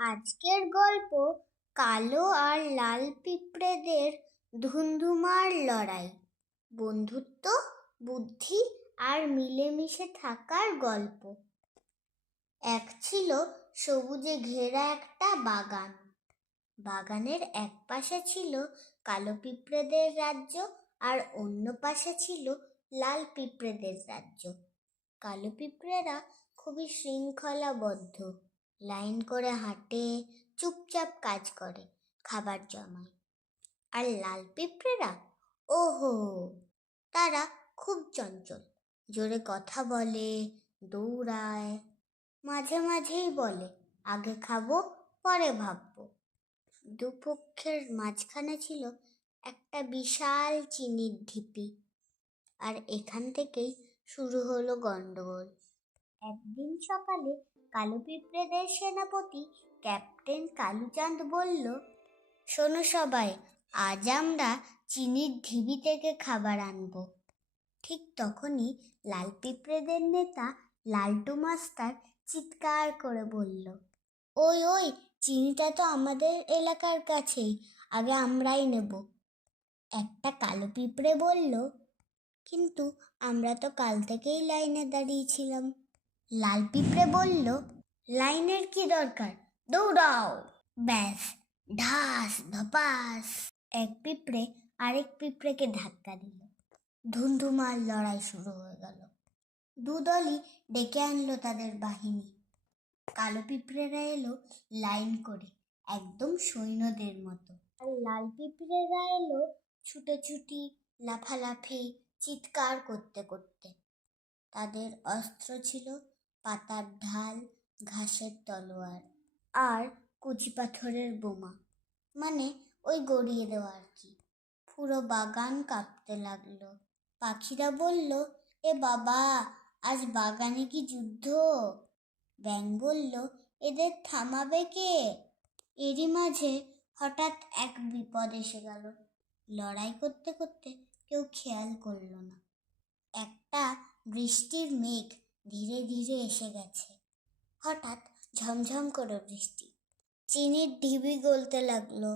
আজকের গল্প কালো আর লাল পিঁপড়েদের ধুন্ধুমার লড়াই। বন্ধুত্ব, বুদ্ধি আর মিলেমিশে থাকার গল্প। এক ছিল সবুজে ঘেরা একটা বাগান। বাগানের এক পাশে ছিল কালো পিঁপড়েদের রাজ্য আর অন্য পাশে ছিল লাল পিঁপড়েদের রাজ্য। কালো পিঁপড়েরা খুবই শৃঙ্খলাবদ্ধ, লাইন করে হাঁটে, চুপচাপ কাজ করে, খাবার জমায়। আর লাল পিঁপড়েরা, ওহো, তারা খুব চঞ্চল, জোরে কথা বলে, দৌড়ায়, মাঝে মাঝেই বলে আগে খাবো পরে ভাববো। দুপক্ষের মাঝখানে ছিল একটা বিশাল চিনির ঢিপি। আর এখান থেকেই শুরু হলো গন্ডগোল। একদিন সকালে কালো পিঁপড়েদের সেনাপতি ক্যাপ্টেন কালুচাঁদ বলল, শোনো সবাই, আজ আমরা চিনির ঢিবি থেকে খাবার আনবো। ঠিক তখনই লাল পিঁপড়েদের নেতা লালটু মাস্টার চিৎকার করে বলল, ওই ওই, চিনিটা তো আমাদের এলাকার কাছেই, আগে আমরাই নেব। একটা কালো পিঁপড়ে বলল, কিন্তু আমরা তো কাল থেকেই লাইনে দাঁড়িয়েছিলাম। লাল পিঁপড়ে বলল, লাইনের কি দরকার, দৌড়াও। ব্যাস, ঢাস ধপাস, এক পিঁপড়ে আরেক পিঁপড়েকে ধাক্কা দিল। ধুন্ধুমার লড়াই শুরু হয়ে গেল। দুদলই ডেকে আনলো তাদের বাহিনী। কালো পিঁপড়েরা এলো লাইন করে, একদম সৈন্যদের মতো। আর লাল পিঁপড়েরা এলো ছুটোছুটি, লাফালাফি, চিৎকার করতে করতে। তাদের অস্ত্র ছিল পাতার ঢাল, ঘাসের তলোয়ার আর কুচি পাথরের বোমা, মানে ওই গড়িয়ে দেওয়া আর কি। পুরো বাগান কাঁপতে লাগলো। পাখিরা বলল, এ বাবা, আজ বাগানে কি যুদ্ধ? ব্যাঙ বলল, এদের থামাবে কে? এরই মাঝে হঠাৎ এক বিপদ এসে গেল। লড়াই করতে করতে কেউ খেয়াল করলো না, একটা বৃষ্টির মেঘ ধীরে ধীরে এসে গেছে। হঠাৎ ঝমঝম করে বৃষ্টি, চিনির ঢিবি গলতে লাগলো,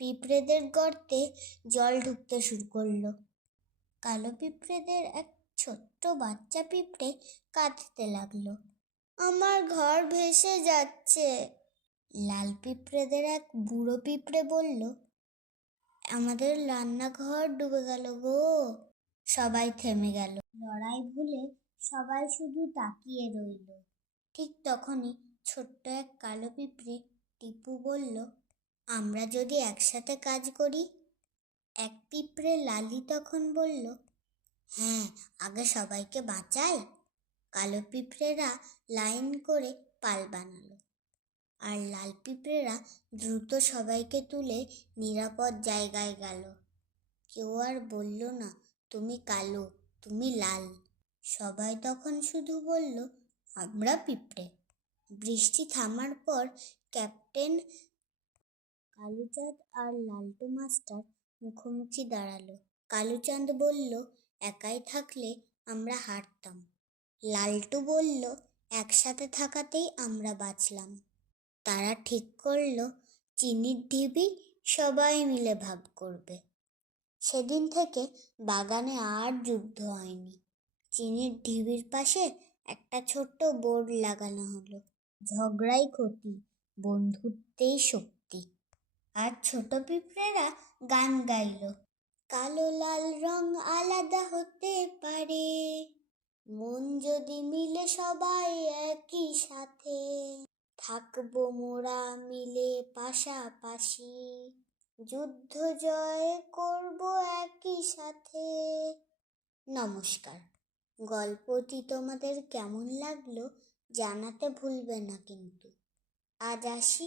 পিঁপড়েদের গর্তে জল ঢুকতে শুরু করলো। কালো পিঁপড়েদের এক ছোট্ট বাচ্চা পিঁপড়ে কাঁদতে লাগলো, আমার ঘর ভেসে যাচ্ছে। লাল পিঁপড়েদের এক বুড়ো পিঁপড়ে বলল, আমাদের রান্নাঘর ডুবে গেল গো। সবাই থেমে গেল। লড়াই ভুলে সবাই শুধু তাকিয়ে রইল। ঠিক তখনই ছোট্ট এক কালো পিঁপড়ে টিপু বলল, আমরা যদি একসাথে কাজ করি? এক পিঁপড়ে লালি তখন বলল, হ্যাঁ, আগে সবাইকে বাঁচাই। কালো পিঁপড়েরা লাইন করে পাল বানালো, আর লাল পিঁপড়েরা দ্রুত সবাইকে তুলে নিরাপদ জায়গায় গেল। কেউ আর বলল না তুমি কালো, তুমি লাল। সবাই তখন শুধু বলল, আমরা পিঁপড়ে। বৃষ্টি থামার পর ক্যাপ্টেন কালুচাঁদ আর লালটু মাস্টার মুখোমুখি দাঁড়ালো। কালুচাঁদ বলল, একাই থাকলে আমরা হারতাম। লালটু বলল, একসাথে থাকাতেই আমরা বাঁচলাম। তারা ঠিক করলো চিনির ঢিবি সবাই মিলে ভাগ করবে। সেদিন থেকে বাগানে আর যুদ্ধ হয়নি। চিনির ঢিবির পাশে একটা ছোট্ট বোর্ড লাগানো হলো, ঝগড়াই ক্ষতি, বন্ধুত্বেই শক্তি। আর ছোট পিঁপড়েরা গান গাইল, কালো লাল রং আলাদা হতে পারে, মন যদি মিলে সবাই একই সাথে, থাকবো মোরা মিলে পাশাপাশি, যুদ্ধ জয় করব একই সাথে। নমস্কার। গল্পটি তোমাদের কেমন লাগলো জানাতে ভুলবে না কিন্তু। আজ আসি।